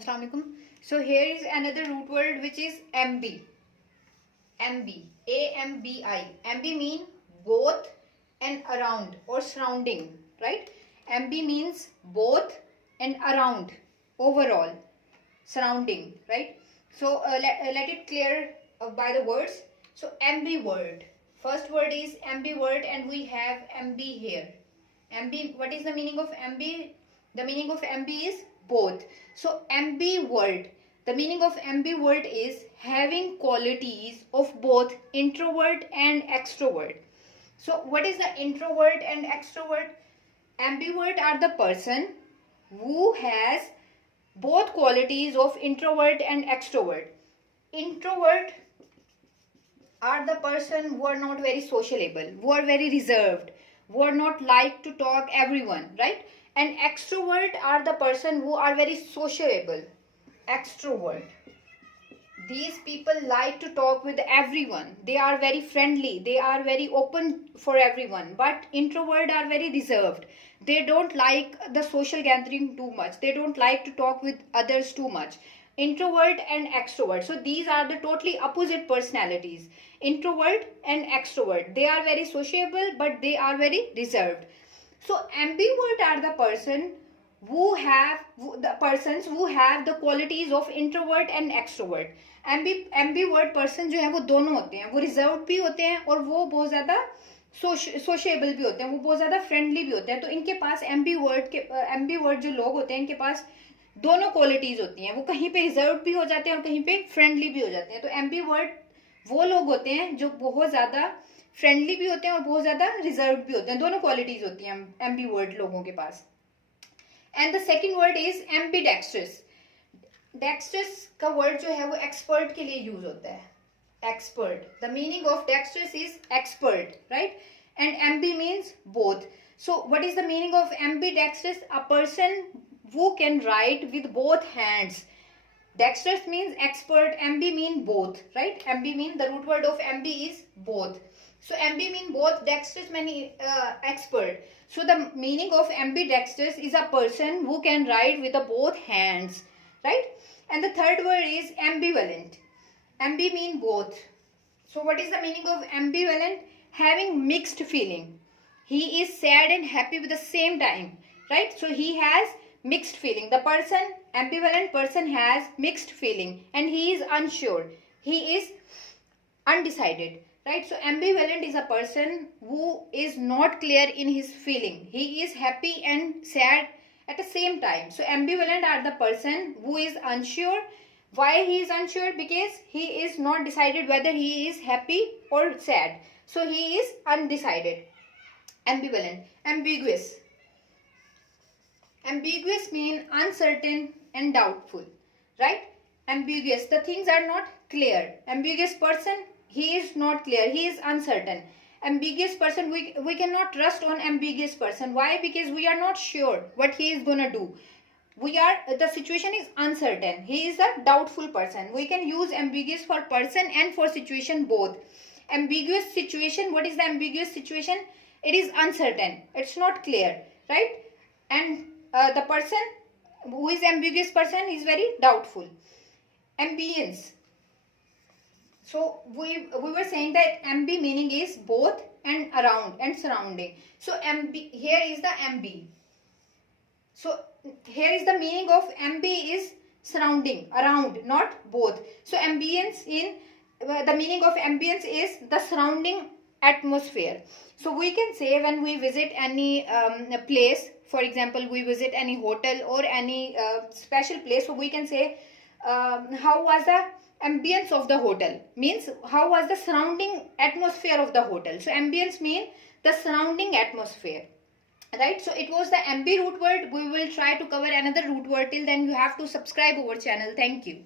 Assalamu alaikum. So here is another root word which is AMBI. AMBI. AMBI. AMBI mean both and around or surrounding, right? AMBI means both and around, overall, surrounding, right? So let it clear by the words. So AMBI word. First word is AMBI word and we have AMBI here. AMBI, what is the meaning of AMBI? The meaning of AMBI is both. So AMBI word, the meaning of AMBI word is having qualities of both introvert and extrovert. So what is the introvert and extrovert? Ambivert are the person who has both qualities of introvert and extrovert. Introvert are the person who are not very sociable, who are very reserved, who are not like to talk everyone, right? And extrovert are the person who are very sociable. Extrovert, these people like to talk with everyone, they are very friendly, they are very open for everyone. But introvert are very reserved, they don't like the social gathering too much, they don't like to talk with others too much. Introvert and extrovert, so these are the totally opposite personalities. Introvert and extrovert, they are very sociable but they are very reserved. So ambivert are the persons who have the qualities of introvert and extrovert. Ambivert person जो है वो दोनों होते हैं, वो reserve भी होते हैं और वो बहुत ज़्यादा सोशेबल भी होते हैं, वो बहुत ज़्यादा फ्रेंडली भी होते हैं. तो इनके पास एम्बीवर्ट जो लोग होते हैं इनके पास दोनों क्वालिटीज़ होती हैं, वो कहीं पे रिजर्व भी हो जाते हैं और कहीं पे फ्रेंडली भी हो जाते हैं. तो एम्बीवर्ट वो लोग होते हैं जो बहुत ज़्यादा फ्रेंडली भी होते हैं और बहुत ज़्यादा रिजर्व भी होते हैं, दोनों क्वालिटीज़ होती हैं एम्बीवर्ट लोगों के पास. And the second word is ambidextrous. Dextrous का वर्ड जो है वो एक्सपर्ट के लिए यूज होता है. Expert, the meaning of dextrous is expert, right? And ambi means both. So what is the meaning of ambidextrous? A person who can write with both hands. Dexterous means expert, ambi mean both, right? Ambi mean, the root word of ambi is both. So ambi mean both, dexterous mean expert. So the meaning of ambidextrous is a person who can write with the both hands, right? And the third word is ambivalent. Ambi mean both. So what is the meaning of ambivalent? Having mixed feeling. He is sad and happy with the same time, right? So he has mixed feeling. The person, ambivalent person, has mixed feeling and he is unsure, he is undecided, right? So ambivalent is a person who is not clear in his feeling, he is happy and sad at the same time. So ambivalent are the person who is unsure. Why he is unsure? Because he is not decided whether he is happy or sad, so he is undecided. Ambivalent. Ambiguous. Ambiguous mean uncertain and doubtful, right? Ambiguous, the things are not clear. Ambiguous person, he is not clear, he is uncertain. Ambiguous person, we cannot trust on ambiguous person. Why? Because we are not sure what he is gonna do. The situation is uncertain, he is a doubtful person. We can use ambiguous for person and for situation both. Ambiguous situation, what is the ambiguous situation? It is uncertain, it's not clear, right? And the person who is ambiguous person is very doubtful. Ambience. So we were saying that ambi meaning is both and around and surrounding. So here is the ambi. So here is the meaning of ambi is surrounding, around, not both. So ambience the meaning of ambience is the surrounding atmosphere. So we can say when we visit any place, for example we visit any hotel or any special place, so we can say how was the ambience of the hotel, means how was the surrounding atmosphere of the hotel. So ambience mean the surrounding atmosphere, right? So it was the ambi root word. We will try to cover another root word. Till then you have to subscribe our channel. Thank you.